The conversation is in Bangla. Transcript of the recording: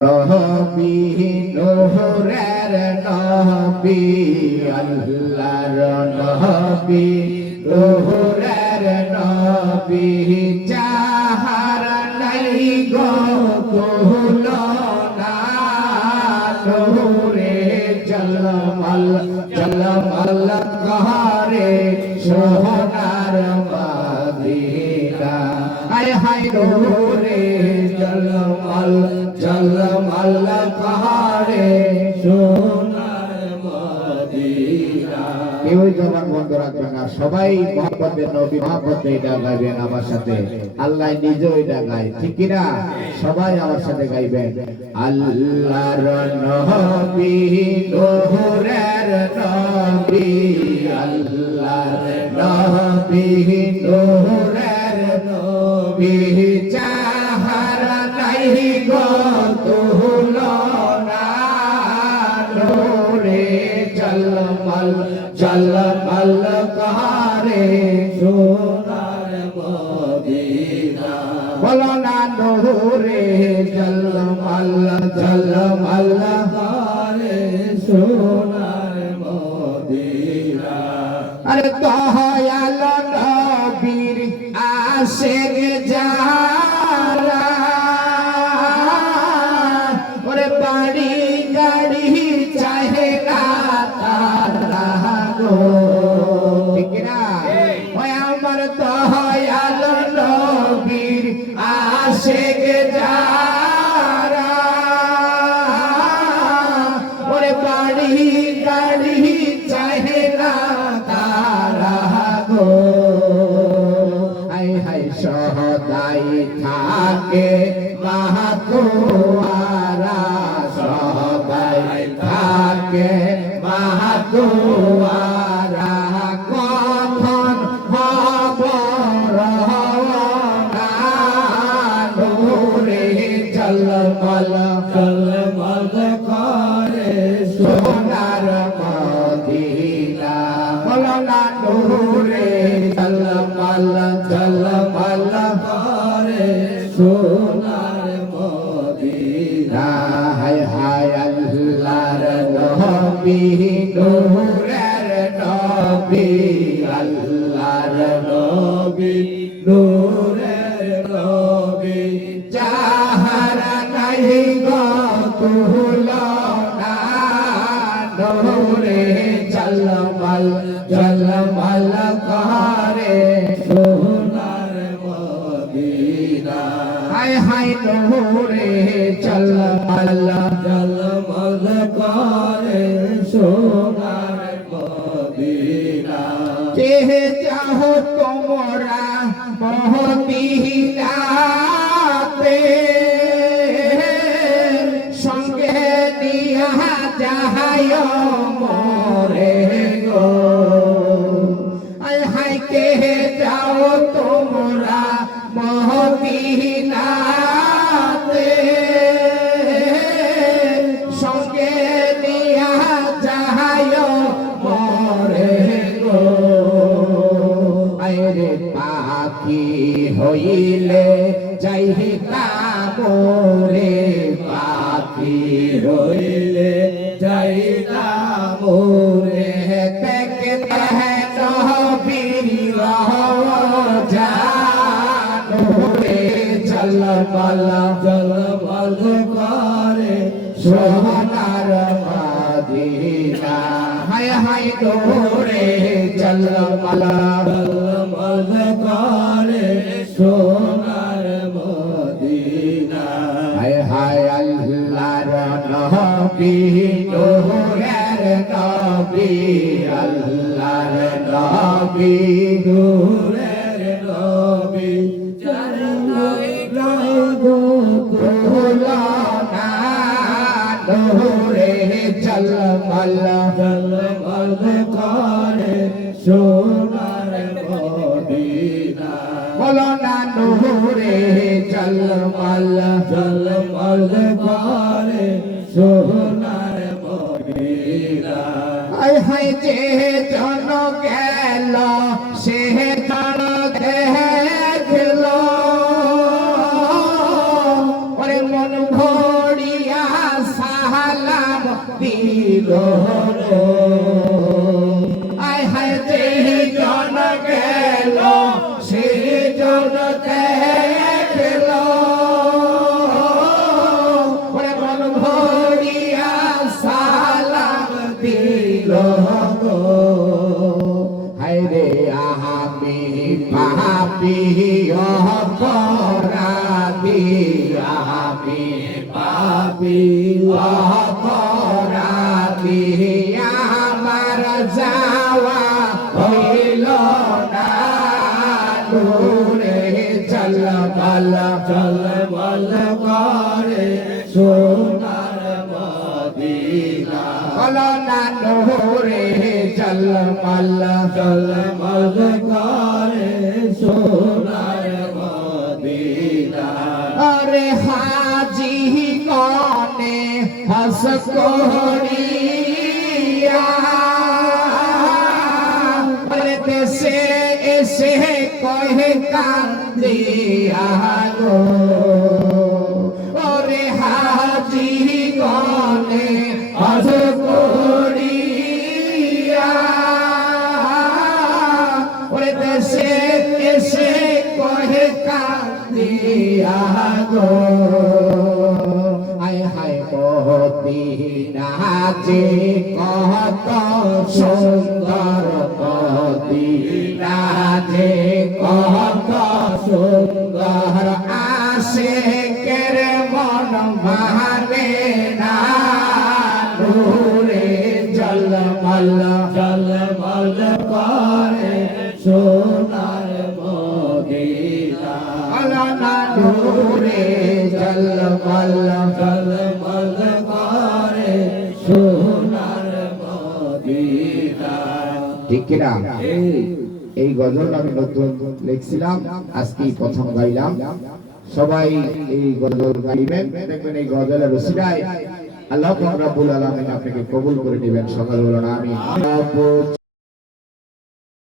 নবী নূরের নবী আল্লাহর নবী নূরের নবী যাহার নাই গো তুলনা নূরে জলমল জলমল কারে সোনার মদিনা হায় হায় নূরে জলমল জলমল কারে সোনার মদিনা। কেউ জবান বন্ধ রাখবেন না, সবাই মুহাম্মদের নবী মুহাম্মদে এটা গাইবেন আমার সাথে। আল্লাহ নিজেও এটা গায়, ঠিক কিনা? সবাই আমার সাথে গাইবেন। আল্লাহর নবী নূরের নবী আল্লাহর নবী নূরের নবী যাহার নাই গো তুলনা নূরে জলমল জলমল কারে সোনার মদিনা। বলো না নূরে জলমল জলমল কারে সোনার মদিনা। আরে দয়াল নবীর আশিক যারা ওরে বাড়ি গাড়ি চাহে না তারা গো, ঠিক না? ওই আমার দয়াল নবীর আশিক যারা ওরে বাড়ি গাড়ি চাহে না তারা গো। হায় হায় সদাই থাকে মাহাতুয়ারা সদাই থাকে মাহাতুয়ারা কখন হব রওনা নূরে জলমল জলমল করে সোনার মদিনা। বলো না নূরে জলমল জলমল করে সোনার মদিনা। হায় হায় আল্লাহর নবী নূরের নবী আল্লাহর নবী নূরের নবী যাহার নাই গো তুলনা নূরে জলমল জলমল করে সোনার মদিনা। হায় হায় নূরে জলমল জলমল করে সোনার মদিনা। কে চাহো তোমরা মদিনাতে সঙ্গে নিয়া যাহায় মোরে গো। আয় হায় কে যাও তোমরা মদিনাতে সঙ্গে নিয়া যাহায় মোরে গো। আরে পাখি হইলে যাইতা মোরে পাখি হইলে যাইতা মোরে দেখতে নবীর রওজা নূরে জলমল জলমল করে সোনার মদিনা। হায় হায় নূরে জলমল জলমল করে সোনার মদিনা। হায় হায় আল্লাহর নবী নূরের নবী আল্লাহর নবী নূরের নবী চরণে গো তুলনা নূরে জলমল জলমল করে সোনার মদিনা। বলো না নূরে জলমল জলমল করে সোনার মদিনা। হায় হায় যে জন গেল সে জন দেখল ওরে মন ভরিয়া রে আয় হায় যে জন গেল সে জন গেল ওরে মন ভরিয়া সালাম দিল গো হায় রে আমি পাপী অপরাধী আমি পাপী অপরাধী আমার যাওয়া হইল না নূরে ঝলমল ঝলমল করে সোনার মদিনা বলো না নূরে ঝলমল ঝলমল করে সোনার মদিনা আরে হাজি কনে হস করিয়া দেশে এসে কহে কান্দিয়া গো ওরে হাজি গনে হস করিয়া ওরে দেশে এসে কহে কান্দিয়া গো আয় হায় মদিনা যে কত সুন্দর মদিনা যে কত সুন্দর আশিকের মন মানে না নূরে ঝলমল ঝলমল করে সোনার মদিনা আলানা নূরে ঝলমল ঝলমল করে সোনার মদিনা ঠিক কিনা এই গজল আমি নতুন লিখছিলাম আজকে প্রথম গাইলাম সবাই এই গজল গাইবেন দেখবেন এই গজলের রসিলায় আল্লাহ রাব্বুল আলামিন আপনাকে কবুল করে নেবেন সকাল বলুন আমিন